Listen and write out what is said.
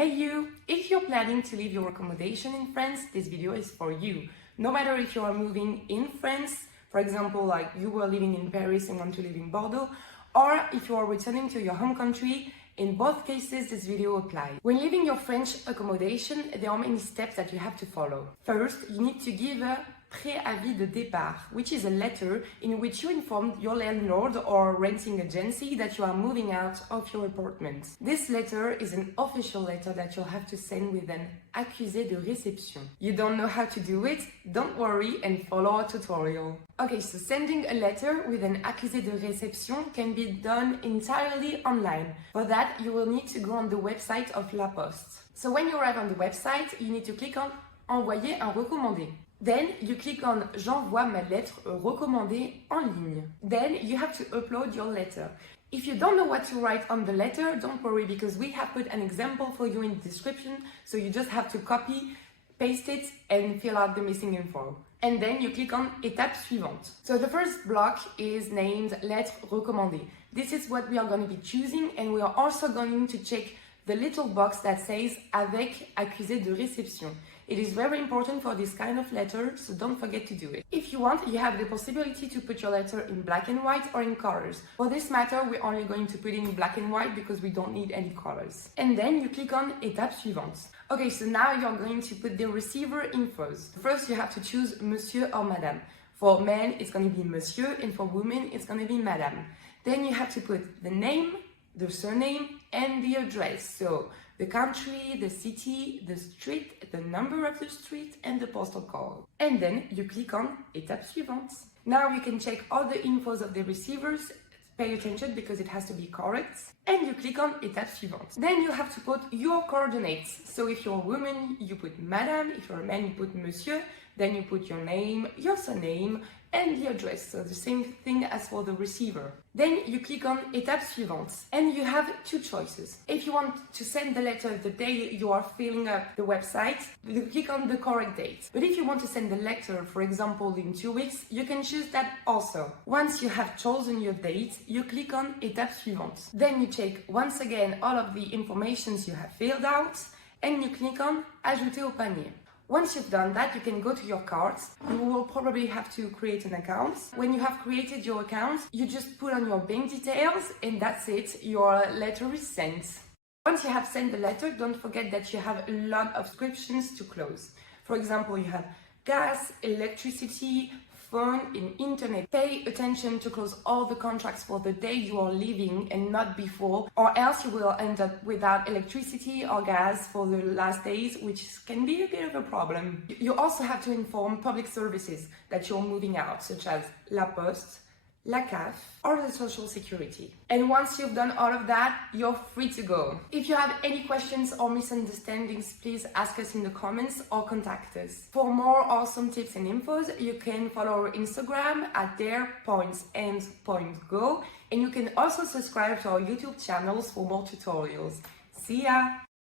Hey you! If you're planning to leave your accommodation in France, this video is for you. No matter if you are moving in France, for example, like you were living in Paris and want to live in Bordeaux, or if you are returning to your home country, in both cases this video applies. When leaving your French accommodation, there are many steps that you have to follow. First, you need to give a préavis de départ, which is a letter in which you inform your landlord or renting agency that you are moving out of your apartment. This letter is an official letter that you'll have to send with an accusé de réception. You don't know how to do it? Don't worry and follow our tutorial. Okay, so sending a letter with an accusé de réception can be done entirely online. For that, you will need to go on the website of La Poste. So when you arrive on the website, you need to click on Envoyer un recommandé. Then you click on J'envoie ma lettre recommandée en ligne. Then you have to upload your letter. If you don't know what to write on the letter, don't worry because we have put an example for you in the description, so you just have to copy, paste it and fill out the missing info. And then you click on Étape suivante. So the first block is named Lettre recommandée. This is what we are going to be choosing, and we are also going to check the little box that says avec accusé de réception. It is very important for this kind of letter, so don't forget to do it. If you want, you have the possibility to put your letter in black and white or in colors. For this matter, we're only going to put it in black and white because we don't need any colors. And then you click on Étape suivante. Okay, so now you're going to put the receiver infos. First, you have to choose Monsieur or Madame. For men, it's going to be Monsieur, and for women, it's going to be Madame. Then you have to put the name, the surname, and the address. So the country, the city, the street, the number of the street, and the postal code. And then you click on Étape suivante. Now you can check all the infos of the receivers. Pay attention because it has to be correct. And you click on Étape suivante. Then you have to put your coordinates. So if you're a woman, you put Madame. If you're a man, you put Monsieur. Then you put your name, your surname, and the address. So the same thing as for the receiver. Then you click on Étape suivante. And you have two choices. If you want to send the letter the day you are filling up the website, you click on the correct date. But if you want to send the letter, for example, in 2 weeks, you can choose that also. Once you have chosen your date, you click on Étape suivante. Then you check once again all of the informations you have filled out, and you click on Ajouter au panier. Once you've done that, you can go to your cart. You will probably have to create an account. When you have created your account, you just put on your bank details and that's it. Your letter is sent. Once you have sent the letter, don't forget that you have a lot of subscriptions to close. For example, you have gas, electricity, phone, and internet. Pay attention to close all the contracts for the day you are leaving and not before, or else you will end up without electricity or gas for the last days, which can be a bit of a problem. You also have to inform public services that you're moving out, such as La Poste, La CAF, or the Social Security. And once you've done all of that, you're free to go. If you have any questions or misunderstandings, please ask us in the comments or contact us. For more awesome tips and infos, you can follow our Instagram at dare&go, and you can also subscribe to our YouTube channels for more tutorials. See ya!